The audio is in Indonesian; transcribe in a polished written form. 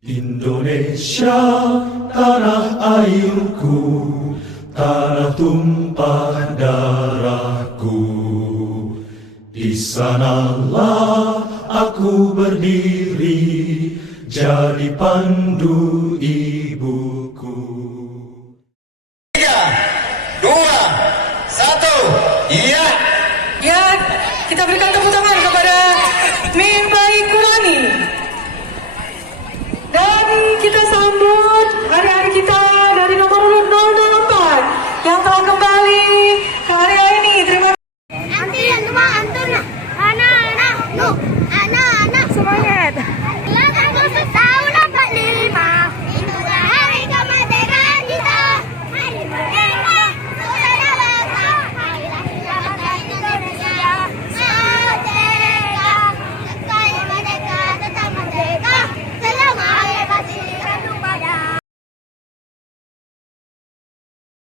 Indonesia, tanah airku, tanah tumpah darahku. Di sanalah aku berdiri, jadi pandu ibuku. 3, 2, 1, iya. Ya, kita berikan